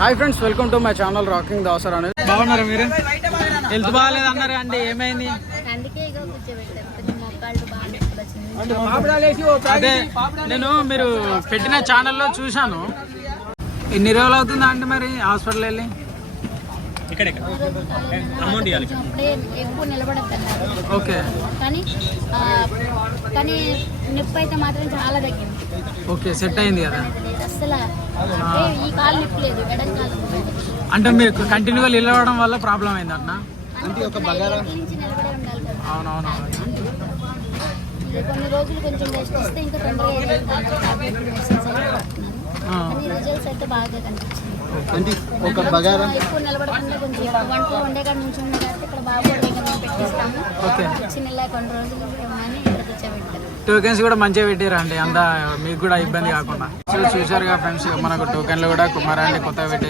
Hi friends, welcome to my channel rocking Dasar అనేది. బాగున్నారా మీరు? హెల్త్ బాగాలేదు అన్నారు అండి, ఏమైంది? అదే నేను మీరు పెట్టిన ఛానల్లో చూశాను. ఎన్ని రోజులు అవుతుందా అండి మరి హాస్పిటల్ వెళ్ళి? ఓకే, కానీ నొప్పి అయితే మాత్రం చాలా తగ్గింది. ఓకే, సెట్ అయింది కదా? అసలు ఈ కాలు నొప్పి లేదు, ఎడం కాలు. అంటే మీరు కంటిన్యూగా నిలవడం వల్ల ప్రాబ్లం అయింది అన్న? నుంచి నిలబడే ఉండాలి కదా. అవునవును. కొన్ని రోజులు కొంచెం రెస్ట్ ఇస్తే ఇంకా తొందరగా రిజల్ట్స్ అయితే బాగా కనిపించింది. ఎక్కువ నిలబడకుండా కొంచెం వంటలో వండే కాడ నుంచి ఉండే కాబట్టి ఇక్కడ బాగా పెట్టిస్తాము. వచ్చిన కొన్ని రోజులు అని ఇక్కడ కూర్చోబెట్టారు. టోకెన్స్ కూడా మంచిగా పెట్టారు అండి, అంతా మీకు కూడా ఇబ్బంది కాకుండా. చూసారుగా ఫ్రెండ్స్, మనకు టోకెన్లు కూడా కుమారాన్ని కొత్తగా పెట్టేసి